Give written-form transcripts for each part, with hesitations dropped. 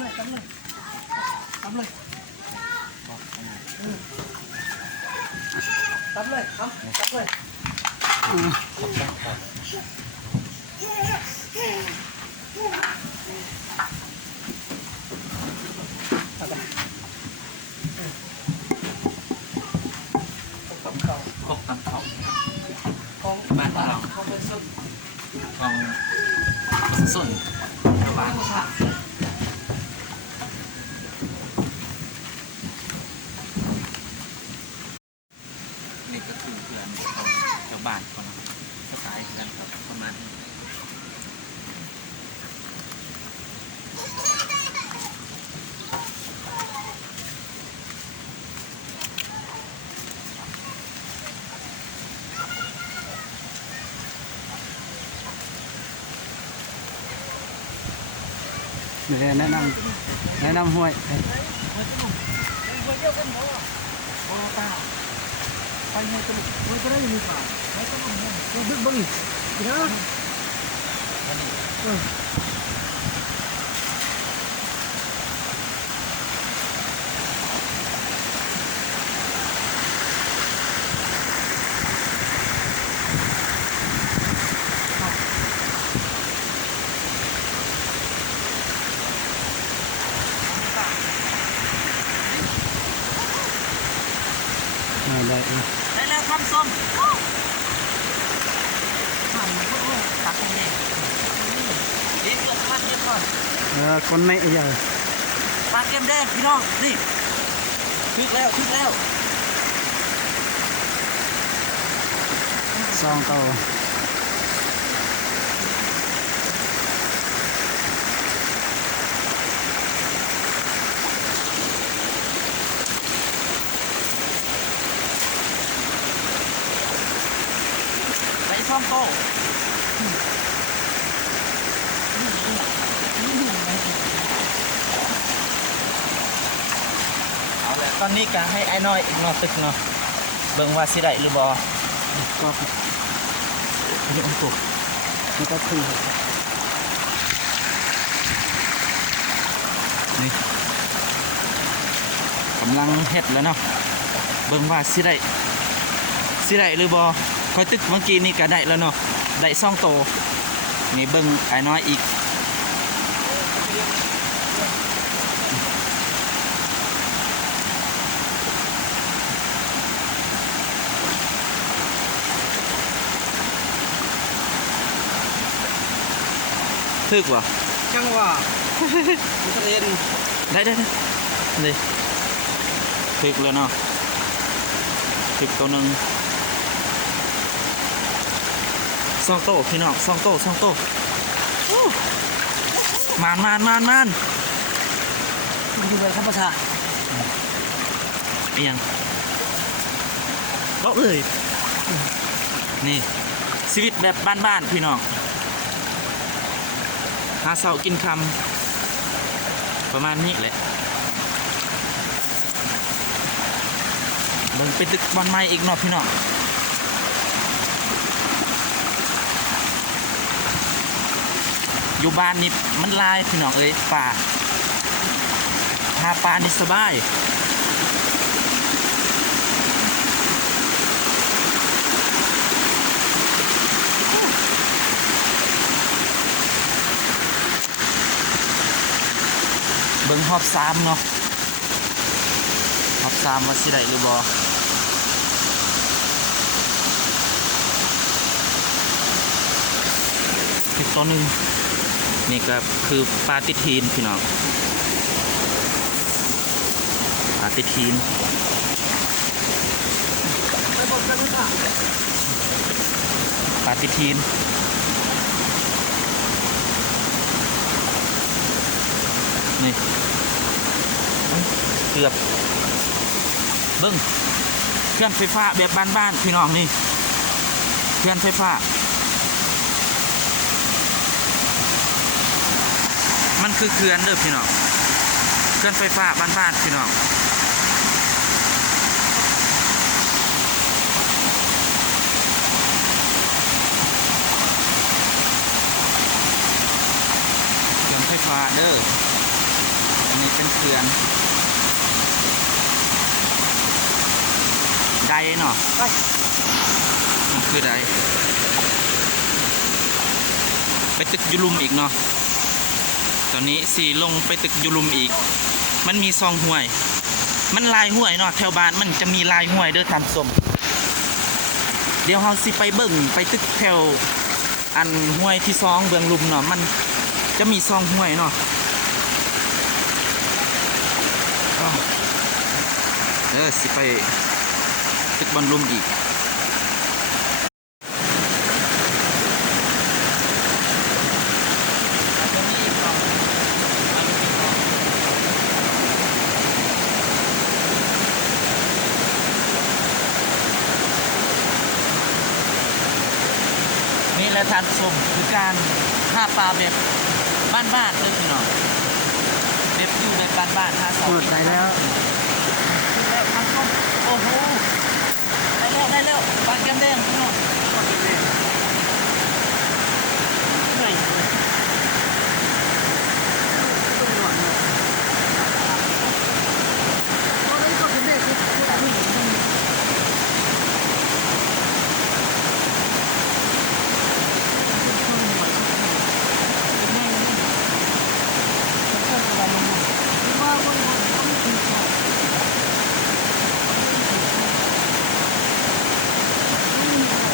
เลยทำเลยทำเลยทำเลยทำเลยครบตำเขาของบ้านเรา ของเป็นส้น ของส่วนบ้านนี่ก็คือเพื่อนของชาวบ้านคนสไตล์กันครับประมาณนี้เดี๋ยวแนะนำห้วยไปไงกันมันก็ได้ยังมีป่าไม่ต้องเอาดึกบ้างอีกนะได้ได้แล้วทำส้มตักเองดีเกิดพลาดเยอะก่อน คนในใหญ่ ปลาเกมแดงพี่น้องนี่คึกแล้วซองเตาไปซ่อมโต๊ะเอาเลยตอนนี้ก็ให้ไอ้น้อยอีกนอตึกเนาะเบิ่งว่าสิได้หรือบ่ ก็ นี่องค์ตัว นี่ก็คือ นี่กำลังเฮ็ดแล้วเนาะเบิ่งว่าสิได้หรือบ่คอยตึกเมื่อกี้นี่ก็ได้แล้วเนาะได้ซ่องโตนี่เบิ่งไอ้น้อยอีกถึกวะ จังหวะมันจะเรียน ได้นี่ถึกแล้วเนาะถึกตัวหนึ่งซ่องโตพี่น้องซ่องโตมานมันอยู่ในธรรมชาติ เอียงเลาะเลยนี่ชีวิตแบบบ้านๆพี่น้องหาเสากินคำประมาณนี้แหละมันเป็นตึกบอลไม้อีกเนาะพี่น้องอยู่บ้านนี่มันลายพี่น้องเอ้ยป่าหาปลานี่สบายเบิ่งฮอบ3เนาะฮอบ3ว่าสิได้หรือบ่อีกตัวหนึ่งนี่ก็คือปลาติทีนพี่น้องปลาติทีนปลาติทีนนี่เกือบเบิ้งเครื่องไฟฟ้าแบบบ้านๆพี่น้องนี่เครื่องไฟฟ้ามันคือเครื่องเด้อพี่น้องเครื่องไฟฟ้าบ้านๆพี่น้องเครื่องไฟฟ้าเด้อ กันได้เนาะ ไป มันคือได้ไปตึกยุลุมอีกเนาะตอนนี้สีลงไปตึกยุลุมอีกมันมีซองห้วย มันลายห้วยเนาะแถวบ้านมันจะมีลายห้วยเด้อทำสมเดี๋ยวเราสิไปเบิ่งไปตึกแถวอันห้วยที่ซองเบืองลุมเนาะมันจะมีซองห้วยเนาะสิไปตึกบอลลุมอีกนี่แหละทานชมคือการหาปลาแบบบ้านๆเลยพี่น้องเด็บอยู่แบบบ้านๆหาเสา หมดไปแล้ว แล้วทานชมโอ้โหได้แล้วปลาแก้มแดงพี่น้องเหนื่อย ตอนนี้ก็เป็นเด็กที่อันนี้ว่าวันนี้ต้องกินข้าวนี่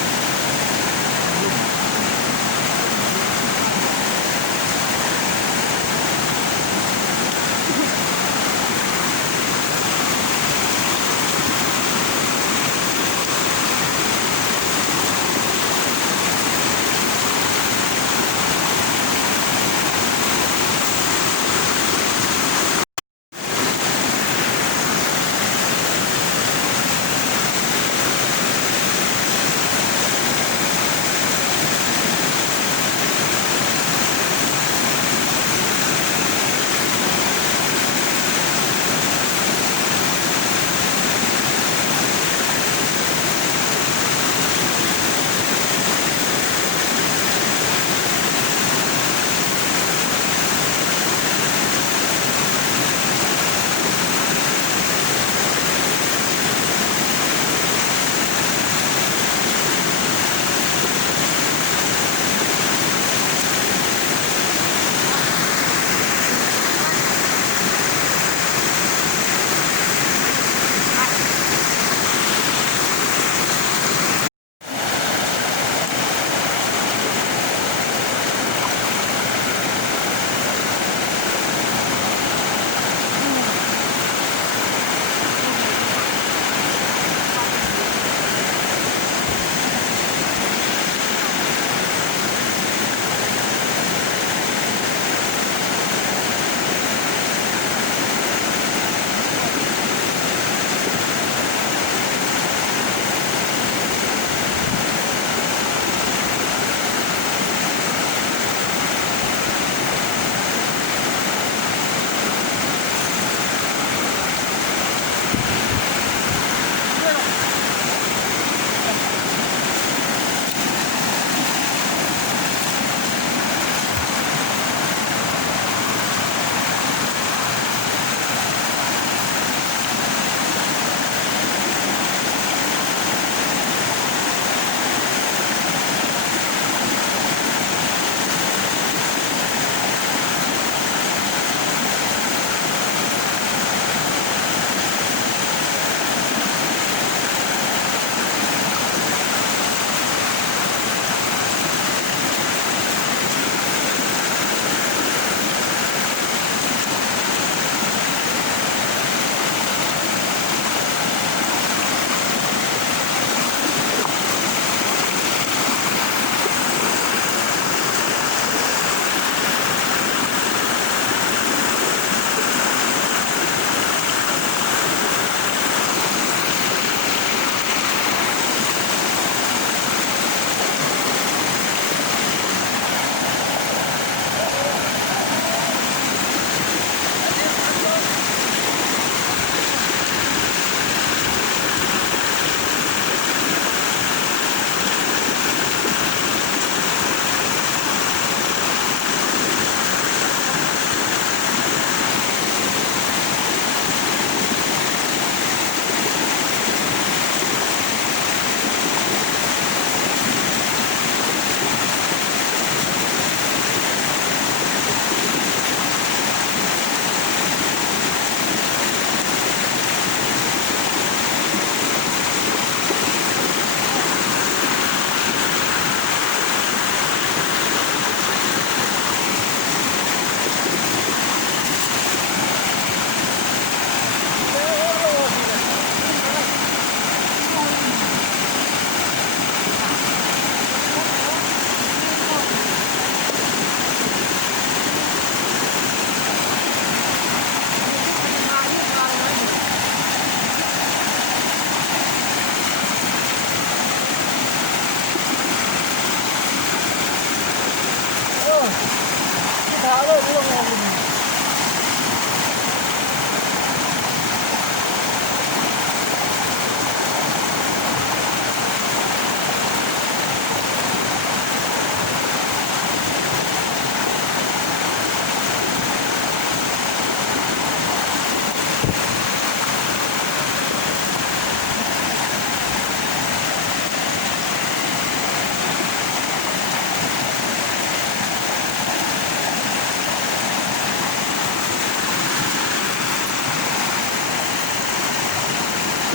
ขาเลยไม่ต้องงงเลย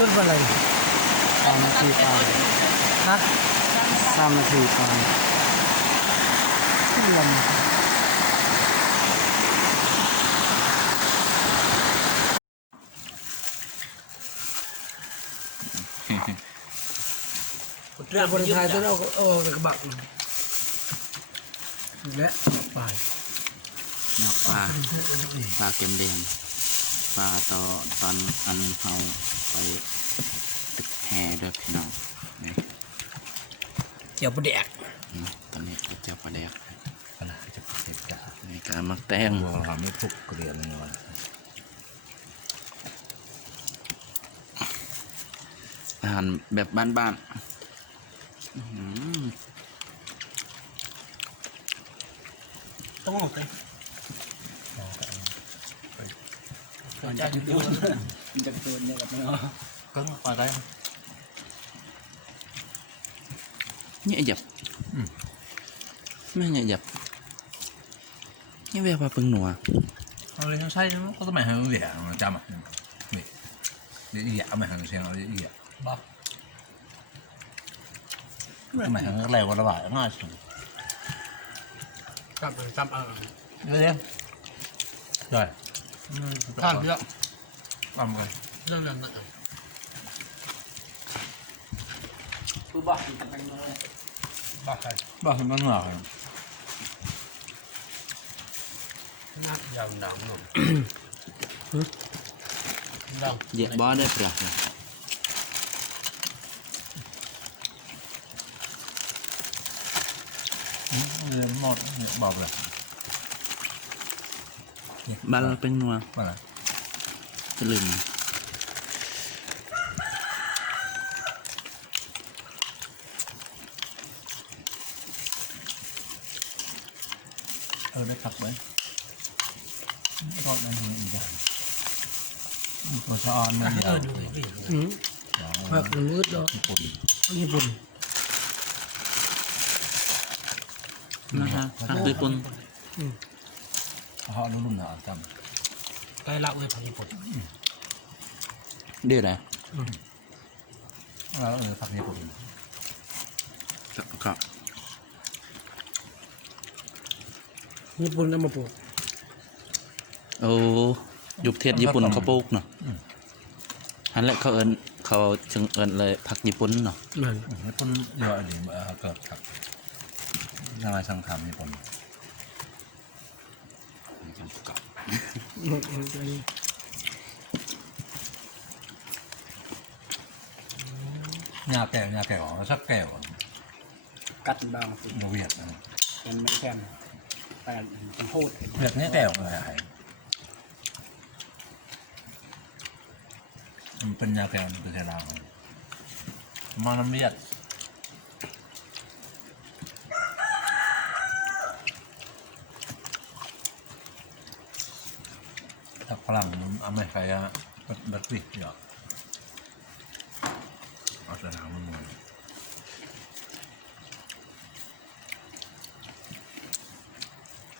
ต้นอะไร 3 นาทีไป ฮะ 3 นาทีไป ที่ลำเรื่องบริษัทจะเอากระบะและไป นอกปลาปลาเค็มแดงปลาตอนอันเอาไปตึกแห่ด้วยพี่น้องนี่ เจียวปลาแดก ตอนนี้ก็เจ้าปลาแดก ขนาดจะเสร็จจ้ะ ในการมักแตง เราไม่ทุกเกลียนเลย อาหารแบบบ้านๆอื้อหือ ต้องออกไปมันจะเตือนเนี่ยกับเนาะ ก็ปลาได้ เนี่ยหยับไม่เนี่ยหยับเนี่ยแบบว่าเพิ่งหนัว เอาเลยใช่ก็ต้องหมายถึงเหลี่ยมจำอ่ะนี่เหลี่ยมหมายถึงเชียงเราเหลี่ยม บ้า หมายถึงอะไรวะระบาดง่ายสุด จำเอา เรื่อยๆได้ ข้ามเยอะ ทำกัน เรื่องนั้นนะ บ้าใครบ้าคือมันเหงา นักยาวหนังหนุ่มดัง เหยียบบอได้เปล่า เรียนหมดเนี่ยบอกเลย บ้านเราเป็นนัว ว่าอะไร จะลืม ได้พักไหมตอนนั้นอีกอย่างตัวชอนมันยาว แบบมืดเนาะ ญี่ปุ่น ญี่ปุ่น นะคะทางญี่ปุ่น เขารุ่นหนาจ ใกล้ละเว้ยพันญี่ปุ่น เดี๋ยวนะ ำแล้วพักญี่ปุ่น ครับ ญี่ปุ่นเอามาปลูก โอ้ยุคเทศญี่ปุ่นเขาปลูกเนาะอันแรกเขาจึงเอิญเลยผักญี่ปุ่นเนาะ มัน ญี่ปุ่นเยอะดีเกิดครับนายช่างทำญี่ปุ่นยาแก่ของสักแก้ว กัดบางสิ เวียด มันไม่แค่แต่มันโหด เวียดนี่แก้วอะไรมันเป็นยาแก้วเป็นยาลาวมันน้ำเวียดถ้าฝรั่งอเมริกาบัตรวิกเยอะเอาสนามมันหมด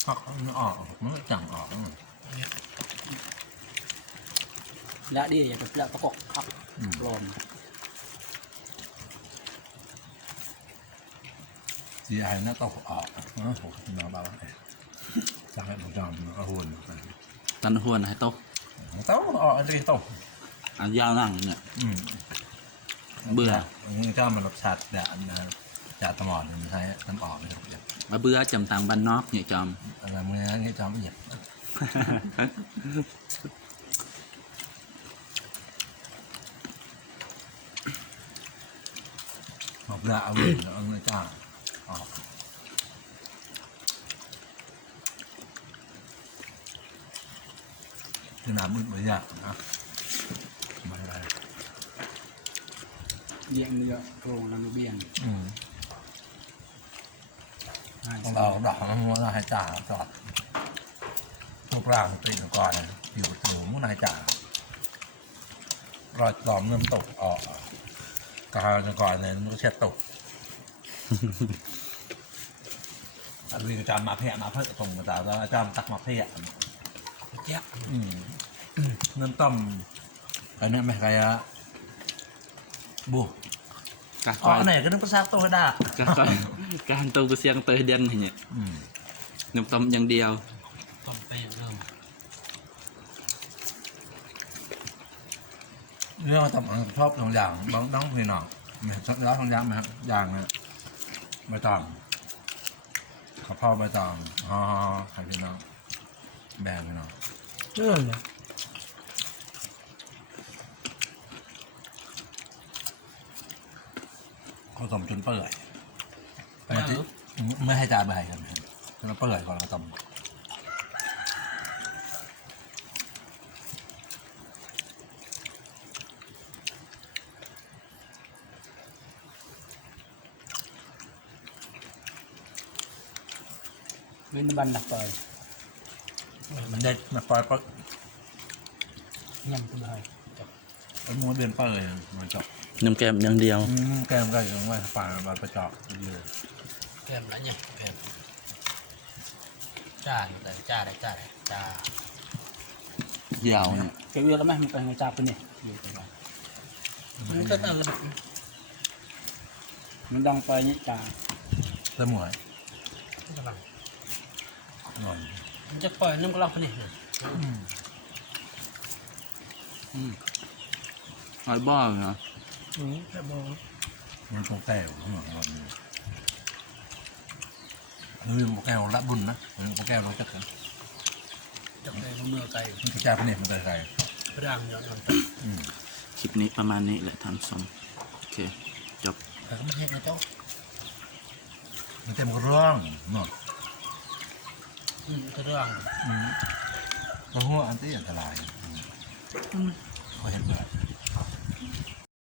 พักมันออกมันจังออกมัน ละดีอย่าไปละประกอบครับลม สีไอ้น่าต้องออกนะผมน้ำบ้าจะให้ผมจำเอาหุ่น ตันหวนให้โต๊ะ ต้องออกอะไรต้อง อันยาวนั่งเนี่ย เบื่อ นี่ก็มันรสชาติแบบนะจะตลอดมันใช้น้ำออกเลย มาเบื่อจำตังบ้านนอกเนี่ยจอม อะไรมึงนี่จำเหยียบออกละเอาเงินเอาเงินจ้าออก คือน้ำมืดเหมือนอย่างนะไม่ได้ เลี้ยงเนื้อโครงแล้วเบี้ยง ของเราดอกของมันเราให้จ่าจอดทุกร่างตีนก่อนอยู่ถึงมุ้งนายจ่ารอยหลอมเริ่มตกออกกาวจะก่อนเนี่ยมันก็เช็ดตกอันนี้ก็จำมาเพียมาเพื่อส่งมาจากแล้วจำตักมาเพีย เจ๊ะ นั่นต้มไอ้เนี่ยไม่ใครอะบู กะ อ๋ ก้ อ อย ไหนก็นึกภาษาตัวได้ กะก้อยกะหันตัวกูเสียงเตยเด่นอย่างเงี้ยน้ำต้มอย่างเดียว ต้มเปรี้ยวเริ่ม เรื่องต่ำชอบสองอย่างน้องพี่น้องแล้วสองอย่างไหมครับอย่างเนี่ยใบตองข้าวพ่อใบตองอ๋อใครพี่น้องแบงพี่น้อง เลย ผสมจนเปื่อยไม่ให้จานใบกันมันเปื่อยก่อนเราต้ม เว้นบันดักต่อย มันได้มาปล่อยก็ ยำคุณเลย มันม้วนเดือนเปื่อยมันจบ น้ำแกมอย่างเดียว แก้มก็ยังว่าฝ่ามันประจอบเยอะ แกมละเนี่ยแกมจ้าอยู่เลยจ้าได้จ้าได้จ้า เดียวเนี่ย เกลียวแล้วไหมมันเป็นไงจ้าเป็นเนี่ยอยู่ไปก่อนมันก็ต้องมันดังไปเนี่ยจ้า เสมอ กำลัง หน่อย มันจะปล่อยน้ำกระลอกไปเนี่ย หอยบ้อเนาะ แค่บอก มันตรงแก้วหน่อยลืมแก้วละบุญนะลืมแก้วเราจะกัน จับเลยเมื่อไกล มันจะแก้วเนี่ยมันจะใคร พระดังย้อน คลิปนี้ประมาณนี้แหละทำส้มโอเคจบ แต่ก็ไม่เห็นนะเจ้า มันเต็มร่องเนาะ พระดัง แล้วหัวอันที่อันตรายเขาเห็นแบบ